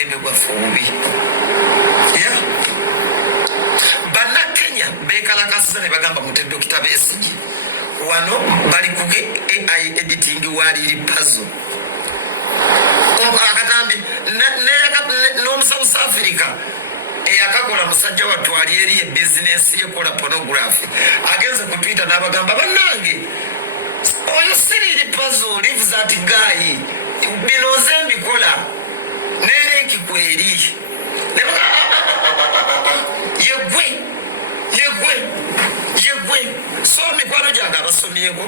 mulembe gwaffe obubi. Bannakenya beekalakasiza ne bagamba mute Dr. Besigye wano bali ku AI editing waliri puzzle akatambi n'omu South Africa eyakakola musajja wattu ali eri ebizinesi yekola pornography agenze ku Twitter n'abagamba bannange oyo siriri puzzle leave that guy binoze mbikola nelenki kweri yegwe so mikwano gyange abasomyeko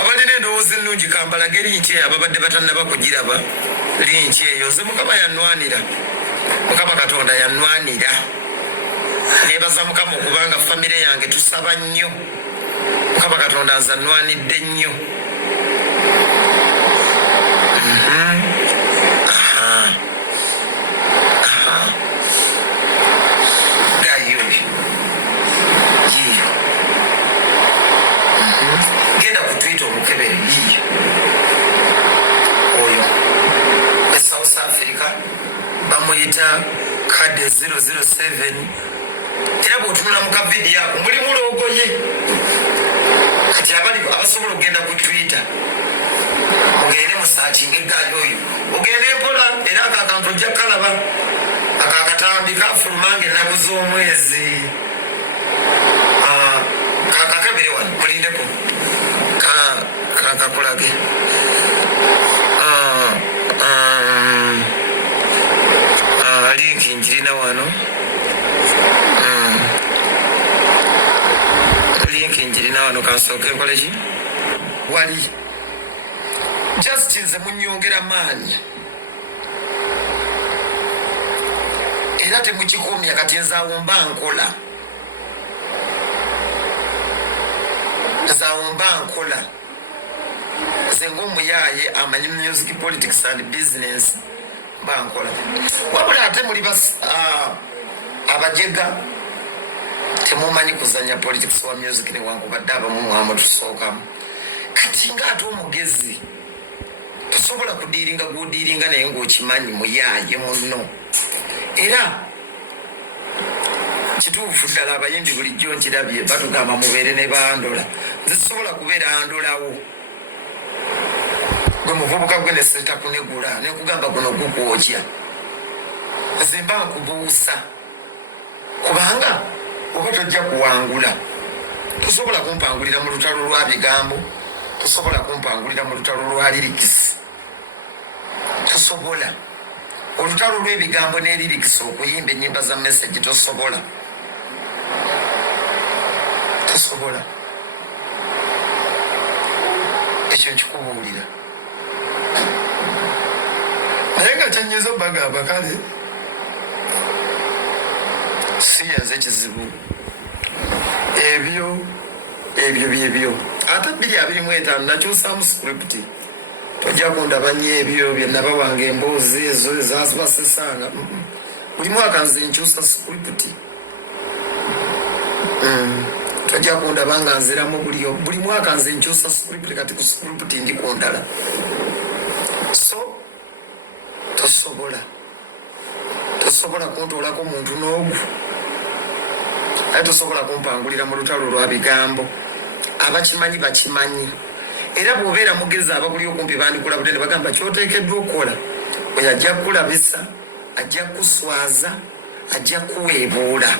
abalina endowooza ennungi kambalage linki eyo ababadde batannaba kugiraba linki eyo nze mukama yanwanira mukama katonda yanwanira nebaza mukama okubanga famire yange tusaba nnyo mukama katonda nze annwanidde nnyo. Genda ku Twitter omukebere yiyo oyo e South Africa bamuyita kade 007 era bw'otunula mu kavidiyo ako mulimu logoye kati abasobola okugenda ku Twitter ogende musaakinga eggaali oyo ogende mpola era akakantu ojja kalaba akakatambi kafulumange ennaku z'omwezi kakakebere wano mulindeko kakakulage linki njirina wano linki njirina wano kansooke nkoleki wali just nze munyongera maanyi era temukikomya kati nzawomba nkola nze ng'omuyaaye amanyi music politics and business bankola wabula ate muli abajega temumanyi kuzanya politics wa music newankubadde abamu mwamutusookamu kati nga ate omugezi tosobola kudiiringa gwodiiringa naye ng'okimanyi muyaaye munno era kituufu ddala abayimbi bulijjo nkirabye batugamba mubeere ne bandola nze sisobola kubeera andolawo gwe muvubuka gwe neseta kunegula nekugamba guno gukwokya nze mba nkubuusa kubanga oba tojja kuwangula tosobola kumpangulira mu lutalo lwa bigambo tosobola kumpangulira mu lutalo lwa lirikisi tosobola olutalo lw'ebigambo ne lirikisi okuyimba ennyimba za message tosobola ekyo nkikubuulira naye nga kyanyiza obagamba kale siyenze kizibu ebyo byebyo ate 225 nakyusaamu script tojja kundaba nnyo ebyo byenaba wange emboozi ezo ezazibasesanga buli mwaka nze nkyusa script tojja kundaba nga nziramu buli mwaka nze nkyusa script kati ku script ndi ku ndala so tosobola kuntoolako muntu n'ogu aye tosobola kumpangulira mu lutalo lwa bigambo abakimanyi bakimanyi era bw'obeera mugezi abakuli okumpi bandikulabudde ne bagamba kyoteekeddwa okukola oyo ajja kukulabisa ajja kuswaza ajja kuweebuula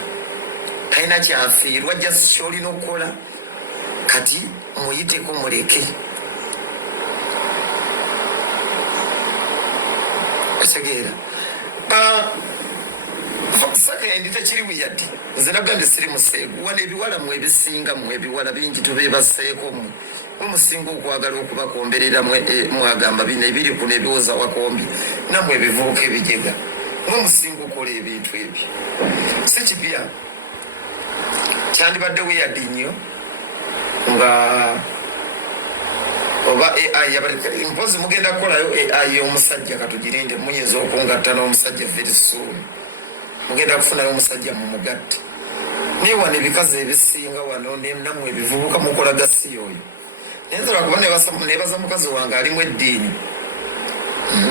talina kyafiirwa jasi kyolina okukola kati muyiteko muleke otegeera sakendi tekirimu yaddi nze nagambye siri museegu wano ebiwala mu ebisinga mu ebiwala bingi tubeebaseeko mu musinga okwagala okubakomberera mwagamba bino ebiri kuno ebiwoza wakombi namwe ebivubuka ebijega mwe musinga okukola ebintu ebyo si kipya kyandibadde weyaddi nnyo nga oba AI mpozi mugenda kukolayo AI y'omusajja katugirinde muyinza okungatta n'omusajja very soon mugenda kufunayo omusajja mu mugatte naye wano ebikazi ebisinga wano namwe ebivubuka mukola gasi oyo naye nze lwakuba nebaza mukazi wange alimu eddiini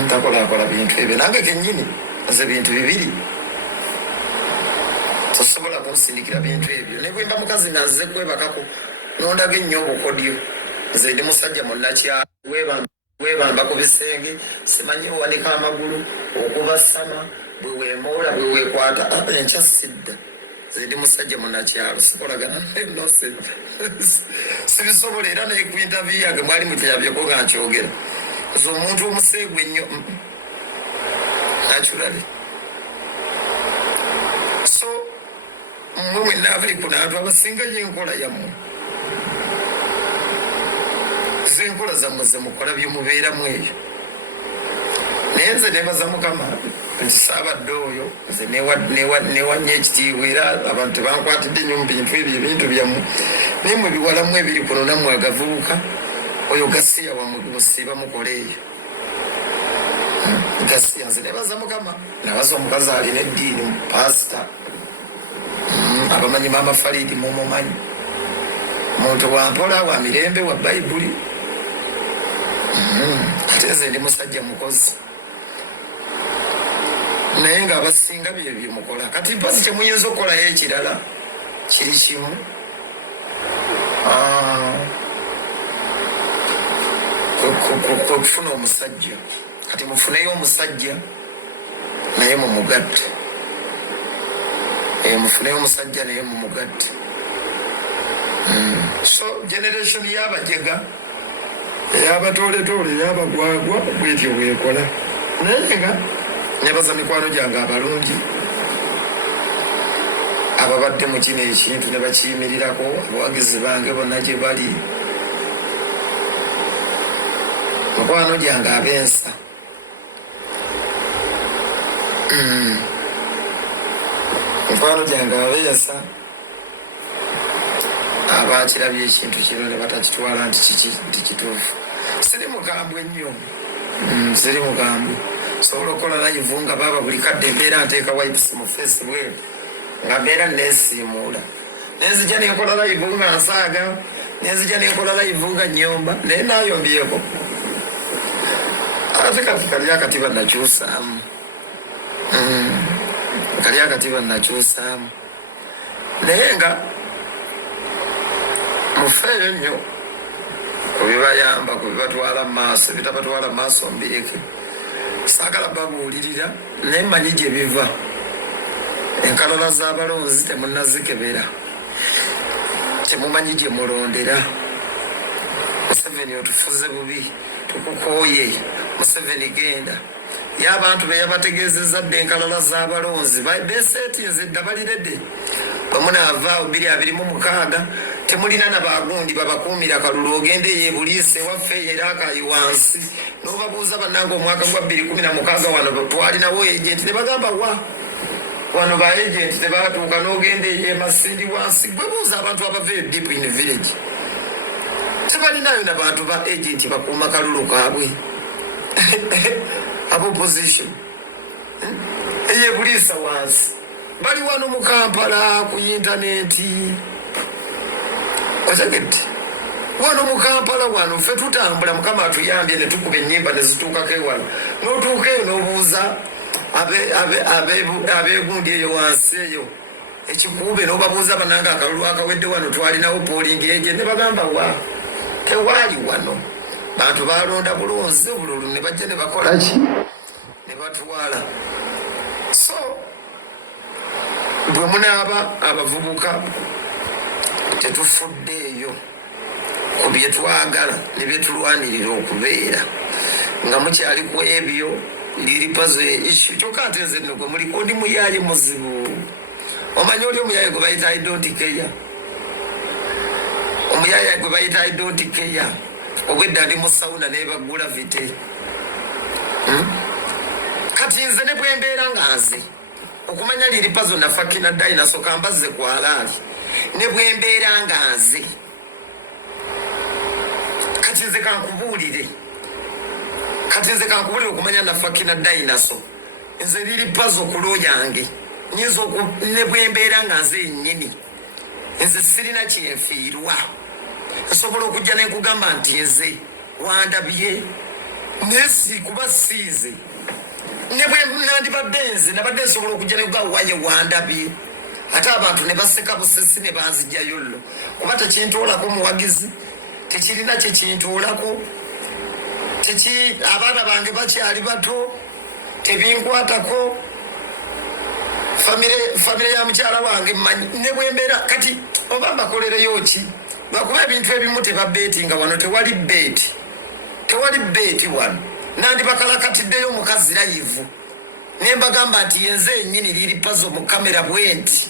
takola bintu ebyo nange kenyini nze bintu bibiri tosobola kunsindikira bintu ebyo ne bwemba mukazi naze kwebakako nondaga ennyo obukodyo nze ndi musajja munnakyalo webamba ku bisenge simanyi owanika amagulu okubasama bwe weemoola bwe weekwata enkya sidda nze ndi musajja munnakyalo sikolagana nose sibisobola era naye ku interview yange mwali mutyabyeko nga nkyogera nze omuntu omuseegwa ennyo naturally so mmwe mwenna abali kunaatu abasinga yenkola yammwe enkola zammwe zemukola byemubeeramu ebyo naye nze nebaza mukama nti saabadde oyo nze newanya ekitiibwa era abantu tebankwatidde nnyo mu bintu ebyo ebintu byammwe naye mwe biwalamu ebiri kuno nammwe agavubuka oyo gasiya wamusiiba mukola eyo gasiya nze nebaza mukama nabaza omukazi alina eddiini pasita abamanyi maama Falidi mumumanyi muntu wampola wa mirembe wa bayibuli ate nze ndi musajja mukozi naye nga abasinga bye byemukola kati mpasi kyemuyinza okukolayo ekirala kiri kimu okufuna omusajja kati mufuneyo omusajja naye mumugatte mufuneyo omusajja naye mumugatte so generation yabajega eyabatooletoole eyabagwagwa bwetyo bwekola naye nga nebaza mikwano gyange abalungi ababadde mu kino ekintu ne bakiyimirirako abawagizi bange bonna gye bali mikwano gyange ab'ensa mikwano gyange ab'ensa abakirabye ekintu kino ne batakitwala nti kituufu siri mukambwe ennyo siri mukambwe sobola okukola live nga baba buli kadde embeera nteeka wipes mu face bweru nga mbeera neesiimuula nenzija nenkola live nga nsaaga nenzija nenkola live nga nyomba naye naayombyeko ate kali akati bannakyusaamu kali akati bannakyusaamu naye nga mufeeyo nnyo kubibayamba kubibatwala mu maaso ebitabatwala mu maaso mbireke saagala babuulirira naye mmanyi gye biva enkalala z'abalonzi temunnazikebera temumanyi gye mulondera Museveni otufuze bubi tukukooye Museveni genda ye abantu be yabategeezezza dde enkalala z'abalonzi beseetinze dda baliredde bamunaavaawo 226 temulina nabagundi babakuumira kalulu ogende yebuliise waffe era akayi wansi nobabuuza bannanga omwaka gwa 2016 wano twalinawo agenti nebagamba wano ba agenti tebatuuka n'ogende yemasindi wansi gwebuuza abantu abava deep in village tebalinayo nabantu ba agenti bakuuma kalulu kaabwe opposition eyebuliisa wansi bali wano mu Kampala ku intaneti otegedde wano mu Kampala wano ffe tutambula mukama atuyambye ne tukuba ennyimba ne zituukako ewano n'otuuka eyo n'obuuza abeegundi eyo wansi eyo ekikuube n'obabuuza bananga akalulu akawedde wano twalinawo poolingi eje ne bagamba tewaali wano bantu balonda bulunzi bululu ne bajja ne bakola ki ne batwala so bwe munaaba abavubuka tetufuddeeyo ku bye twagala ne bye tulwanirira okubeera nga mukyali ku ebyo liri pazo issue kyokka ate nze nno gwe muliko ndi muyaaye muzibu omanyi oli omuyaaye gwe bayita idontikaya omuyaaye gwe bayita idontikaya obwedda ndi mu sawuna nebagula vite kati nze ne bwembeera nga nze okumanya liri pazo nafakina dayinaso kambazze kwalaali ne bwembeera nga nze kati nze kankubuulire okumanya nafakina dayinaso nze liri pazo kulo yange nyinza ne bwembeera nga nze yennyini nze sirina kyenfiirwa nsobola okujja nenkugamba nti nze wandabye nesi kuba size nebwe nandibadde nze nabadde nsobola okujja ne kuga waye wandabye ate abantu ne baseka busesi ne banzijjayo llo kuba tekintuulako muwagizi tekirina kyekintuulako abaana bange bakyali bato tebinkwatako famire ya mukyala wange mmanyi ne bwembeera kati oba mbakolereyo ki bakuba ebintu ebimu tebabeetinga wano tewali beeti wano nandibakalakatiddeyo omukazi layivu ne mbagamba nti yenze ennyini liri pazo mu kamera bwenti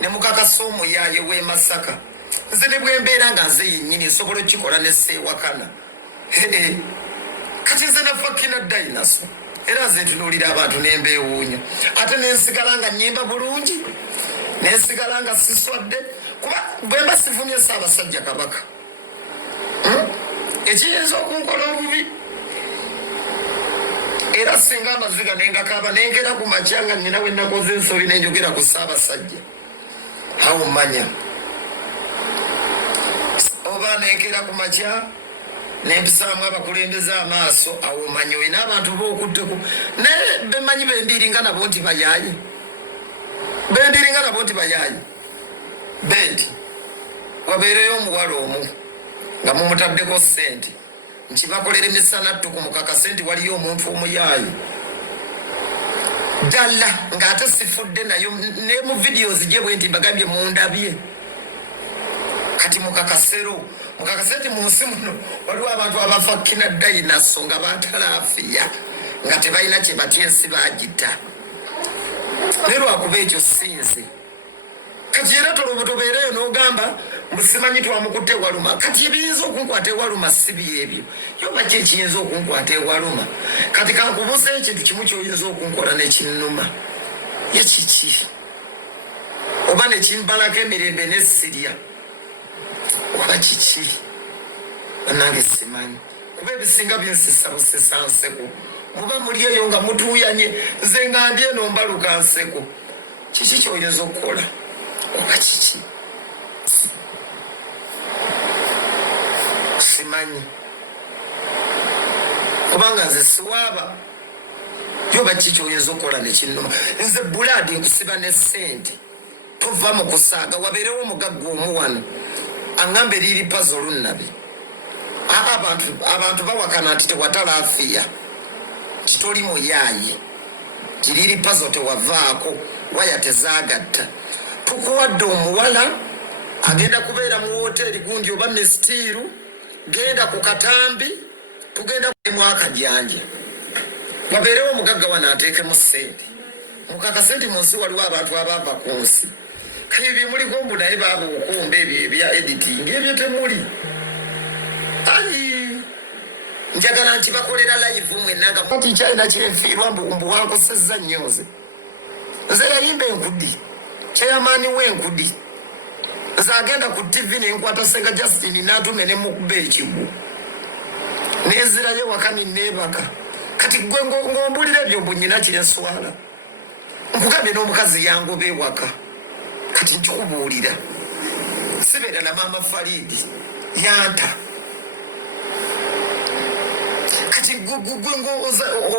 ne mukakasa omuyaaye w'e Masaka nze ne bwembeera nga nze yennyini nsobola okikola ne seewakana kati nze nafakina dayinaso era nze ntunuulira abantu nembeewuunya ate nensigala nga nnyimba bulungi nensigala nga siswadde kuba bwemba sivumye Ssaabasajja Kabaka ekiyinza okunkola obubi era singa amaziga nengakaaba nengera ku makya nga nnina we nakoze ensobi nenjogera ku Ssaabasajja awo manya oba nenkera ku makya nempisaamu abakulembeze amaaso awo manya olina abantu bookutteko naye bemanyi bendiringa nabo nti bayaayi benti wabeereyo omuwala omu nga mumutaddeko ssente nkibakolera emisana ttuku mukakase nti waliyo omuntu omuyaayi ddala ng'ate sifudde nayo ne mu videos gye bwe nti mbagambye mundabye kati mukakasero nti mu nsi muno waliwo abantu abafa kina dayinaso nga batalaafiya nga tebalina kye batya ensi baagita ne lwakuba ekyo sinze kati era tobeereyo n'ogamba musimanyi twamukutte ewaluma kati ebiyinza okunkwata ewaluma si byebyo yoba ki ekiyinza okunkwata ewaluma kati kankubuusa ekintu kimu kyoyinza okunkola nekinnuma ye kiki oba nekimbalako emirembe nesirya oba kiki banange simanyi kuba ebisinga binsisa busisa nseko muba muli eyo nga mutuuyanye nze nga ndi eno mbaluka nseko kiki kyoyinza okukola oba kiki simanyi kubanga nze siwaaba yoba kiki kyoyinza okukola nekinnuma nze bulaadi nkusiba ne ssente tova mu kusaaga wabeerewo omugagga omu wano aŋŋamba eriri pazo olunnabi abantu bawakana nti tewatalaafiya kitoli muyaaye kiriri pazo tewavaako waya tezaagatta tukuwadde omuwala agenda kubeera mu woteeri gundi oba nesitiiru genda ku katambi tugenda kumu akajanja wabeerewo omugagga wano ateekemu ssente mukakase nti mu nsi waliwo abantu abaava ku nsi kale byemuliko mbu naye baaba okumba ebyo ebya editing ebyo temuli ayi njagala nti bakolera live mwenanga kati kyalina kyenfiirwa mbuwankosezza nnyo nze yayimba enkudi chairmaani w'enkudi nze agenda ku tv nenkwata Senga Justin n'atuma ne mukuba ekigwo nenzirayo wakani neebaka kati gwe ng'ombulira ebyo mbu nnyina kyenswala nkugambye n'omukazi yangoba ewaka kati nkikubuulira sibeera na maama Faridi yanta kati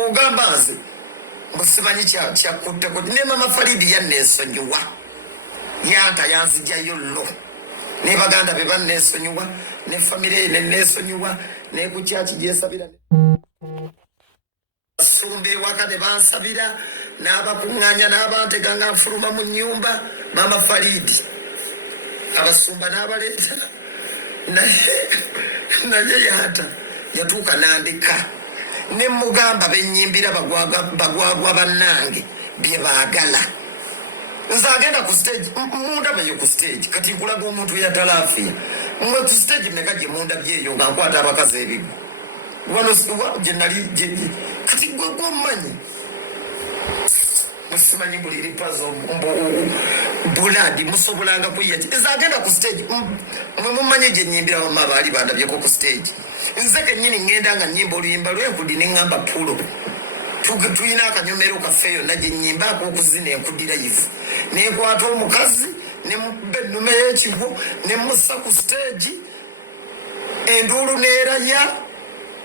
ogamba nze mbusimanyi kyakutteko ne maama Faridi yanneesonyiwa yanta yanzijjayo llo ne baganda be banneesonyiwa ne famire nenneesonyiwa ne ku kyaki gyesabira basumba ewaka ne bansabira n'abakuŋŋaanya n'abantega nga nfuluma mu nnyumba maama Faridi abasumba n'abaleeta naye yata yatuuka nandika ne mugamba bennyimbira bagwagwa bannange bye baagala nze agenda ku stage mundabayo ku stage kati nkulaga omuntu yatalaafiya mwe ku stage meka gye mundabyeyo nga nkwata abakazi ebigo wano gye nali kati gwe gwommanyi musimanyi buli lipazo buladi musobolanga kuyaki nze agenda ku stage mwe mumanye gye nyimbira wama baali bandabyeko ku stage nze kennyini ŋŋenda nga nnyimba oluyimba lw'enkudi ne ŋŋamba pulo tulina akanyomero kaffeeyo nagye nnyimbaako okuzina enkudi live nekwata omukazi nemukuba ennume y'ekigwo nemussa ku stage enduulu neeranya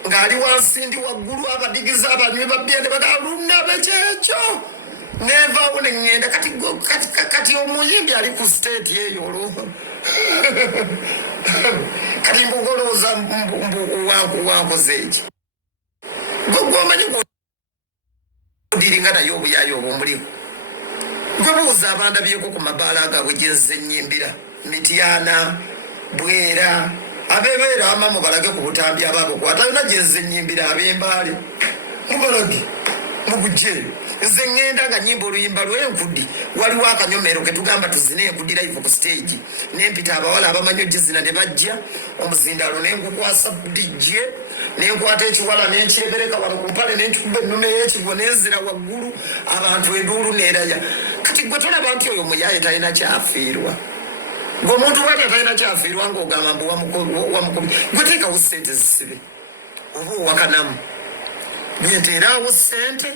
ngali wansi ndi waggulu abadigiza abanywi babyende bagaluna bekyekyo nevaawo neŋŋenda kati omuyimbi ali ku state eyo olwo kati mbugolooza wankoze eki gwomanyi diringa naye obuyayo obwomulimu gwebuuza abandabyeko ku mabaala gaabwe gyenze nyimbira mityana bwera abebeera amamu balage ku butambi abaabo kwatalina gyenze nyimbira abembaale mubalage mubuje nze ŋŋenda nga nyimba oluyimba lwenkudi waliwo akanyomero ketugamba tuzine enkudi live ku stage nempita abawala abamanyi ogizina ne bajja omuzindalo nenkukwasa dijje nenkwata ekiwala nenkyebereka wano ku mpale nenkikuba ennume y'ekigwo nenzira waggulu abantu enduulu neeraya kati gwe tolaba nti oyo muyaye talina kyafiirwa ng'omuntu bwatya talina kyafiirwa ng'ogamba mbu wamukubi gwe teekawo sente zisibe oba owakanamu byenteeraawo sente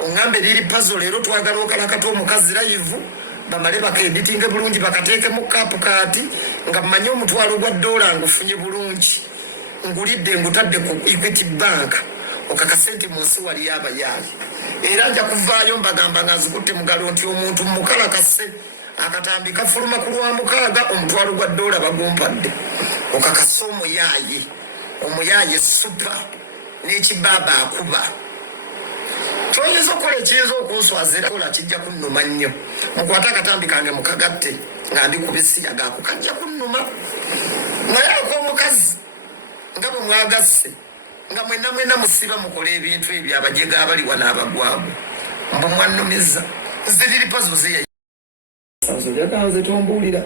oŋŋambe liri pazo leero twagala okalakata omukazi layivu bamale bakenditinge bulungi bakateekemu kapukaati nga mmanyi omutwalo gwa dola ngufunye bulungi ngulidde ngutadde ku Equity Bank okakase nti mu nsi waliyo abayaali era nja kuvaayo mbagamba nga nzikutte mugalo nti omuntu mukalakase akatambi kafuluma ku lwa mukaaga omutwalo gwa dola bagumpadde okakase omuyaaye supa n'ekibaaba akuba kyoyinza okukola ekiyinza okunswaza era kola kijja kunnuma nnyo mukwate akatambi kange mukagatte nga ndi kubisiya gaako kajja kunnuma naye ak'omukazi nga bwe mwagasse nga mwenna musiba mukola ebintu ebyo abajega abaliwa n'abagwago mbu mwannumiza nze liri pazo zeyakanze tombuulira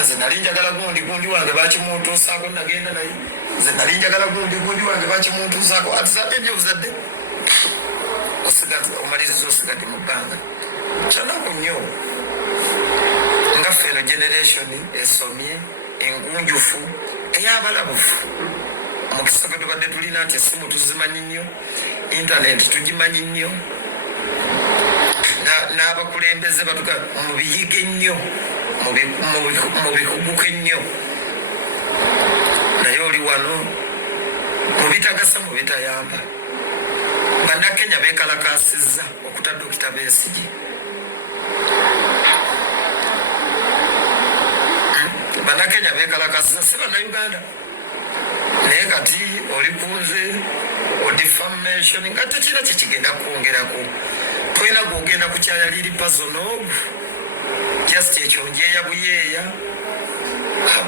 nze nali njagala gundi wange bakimuntuusaako nagenda naye nze nali njagala gundi wange bakimuntuusaako atuzadde ebyobuzadde omaliriza osigadde mu bbanga kyanaku nnyo nga ffe eno generation esomye engunjufu ey'abalabufu omukisa gwe tubadde tulina nti essimu tuzimanyi nnyo intaneti tugimanyi nnyo n'abakulembeze batuga mubiyige nnyo mubikuguke nnyo naye oli wano mubitagasa mubitayamba bannakenya beekalakasizza okuta Dokita Besigye bannakenya beekalakasizza si bannayuganda naye kati oli kunze odifamation nga tekira kikigenda kwongerako twena gwogenda kukyaya liri pazonobu just ekyo njeeya buyeeya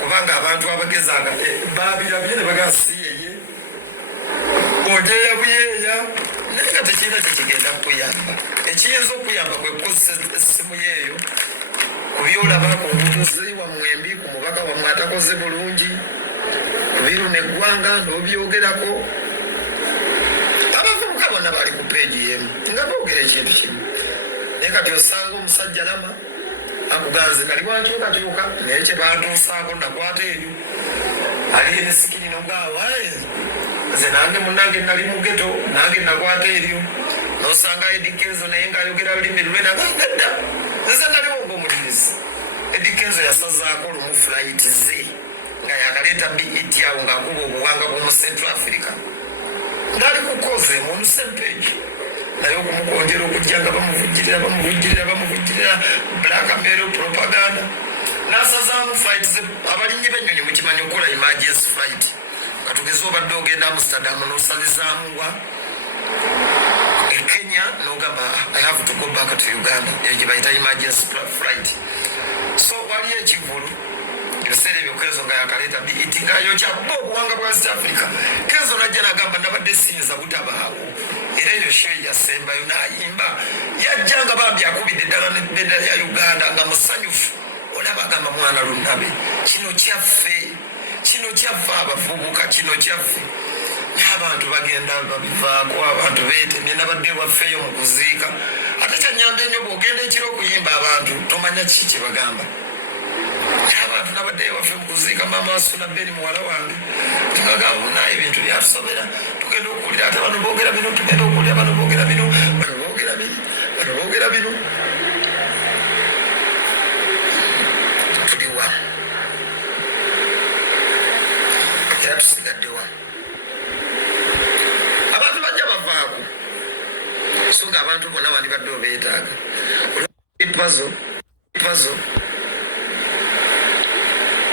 kubanga abantu abagezaga babirabye ne bagasiyeye ojeeya buyeeya naye nga tekirina kikigenda kukuyamba ekiyinza okuyamba kwe kukozesa essimu yeeyo kubyolaba ku nguudo wammwe embi ku mubaka wammwe atakoze bulungi kubiruna eggwanga n'obyogerako abavubuka bonna bali ku peegi yemu nga boogera ekintu kimu naye kati osanga omusajja lama akuganze kali wakyukakyuka naye kyebantuusaako nakwata ebyo ali enesikini nogaawa nze nange munange nali mugeto nange nakwata ebyo nosanga edikenzo naye ngaayogera lulimi lulwe nagagadda nze naliwo ngaomujulizi edikenzo yasazaako lumu fulaiti ze nga yakaleeta BET awo ngaakuba obuwanga bwomu Central Africa ngaali kukoze mundu sempeegi naye okumukonjera okujja nga bamuvujjirira blackmail propaganda nasazaamu fight abalinyi b'ennyonyi mukimanyi okukola emergency fight katugeze obadde ogenda Amsterdam nosalizaamu wa Kenya nogamba I have to go back to Uganda eyo gye bayita emergency flight so waliyo ekivulu ebiseera ebyo Kenzo nga yakaleeta BET ngayokyakuba obuwanga bwa East Africa Kenzo najja nagamba nabadde siyinza butabaawo era eyo sheyi yasembayo nayimba yajja nga bambi akubidde eddala nebendera ya Uganda nga musanyufu olaba agamba mwana lunabe kino kyaffe abavubuka kino kyaffe n'abantu bagenda babivaako abantu beetemye nabadde waffeeyo mu kuziika ate kyanyamba ennyo bw'ogenda ekiro okuyimba abantu tomanya kiki kye bagamba abantu nabadde waffe mu kuziika maama wasuna beni muwala wange tugagamba naye ebintu byatusobera tugenda okuwulira ate bano boogera bino tugenda okuwulira bano boogera bino bano boogera bino tuli wa era tusigadde wa so ng'abantu bonna bandibadde obeetaaga pazo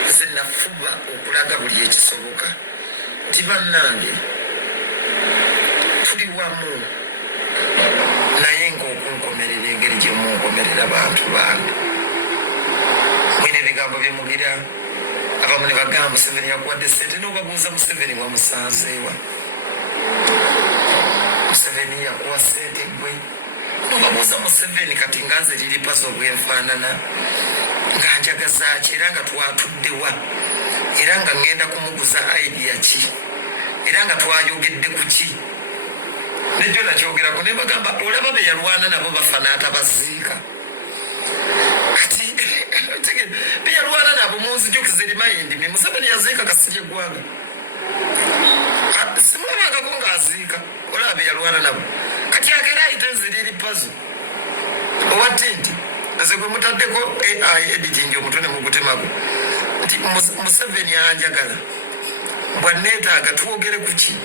nze nafuba okulaga buli ekisoboka nti bannange tuli wamu naye ng'okunkomerera engeri gye munkomerera bantu bange mwine ebigambo byemugira abamu ne bagamba Museveni yakuwadde ssente n'obabuuza Museveni wamusanzeewa Museveni yakuwa ssente gwe n'obabuuza Museveni kati nga nze liri pazo bwenfaanana nga njagazaaki era nga twatuddewa era nga ngenda kumuguza idea ki era nga twayogedde ku ki nejjo nakyogerako ne bagamba olaba be yalwana nabo bafa n'atabaziika kati be yalwana nabo munzijukiza erimayindi me Museveni yaziika kasirye eggwanga simulabangako ng'aziika olaba be yalwana nabo kati agera ayita enziriri pazo owatti nti nze gwe mutaddeko AI editing omutwe ne mugutemako nti Museveni anjagala bwanneetaaga twogere ku ki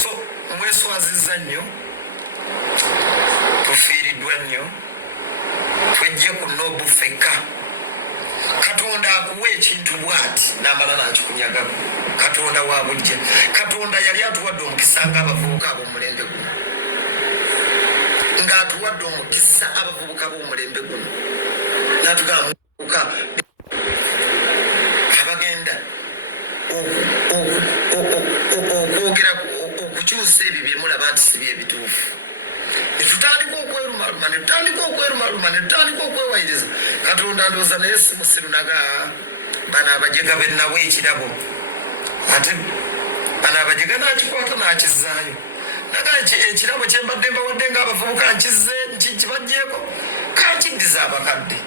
so mweswazizza nnyo tufiiriddwa nnyo twejje ku nobu fekka Katonda akuwa ekintu bw'ati n'amala n'akikunyagako Katonda wa bujja Katonda yali atuwadde omukisa ng'abavubuka ab'omulembe guno ng'atuwadde omukisa abavubuka b'omulembe guno n'atugamba muvubuka abagenda okwogera okukyusa ebyo bye mulaba nti si byebituufu netutandika okwerumaluma netutandika okwewayiriza Katonda ndowooza naye si musirunaga bano abajega be nabo ekirabo ate bano abajega n'akikwata n'akizaayo naga ekirabo kye mbadde mbawadde ng'abavubuka nkibajjeeko kankiddiza abakadde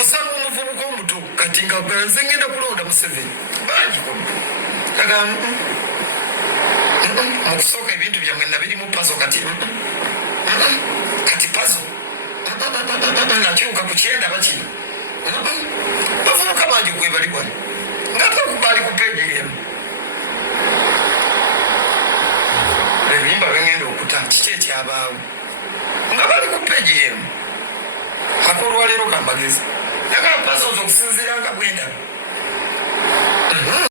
osanga omuvubuka omuto kati nga nze ngenda kulonda Museveni baagikudde naga mu kusooka ebintu byammwe nabirimu pazo kati pazo nakyuka ku kyenda bakino bavubuka bangi gwe bali wano ngate kubaali ku peegi emu ebimba bengenda okuta kiki ekyabaawo nga bali ku peegi emu akolwaleero kambagezi nagala pazo nze okusinziira nga bwendaba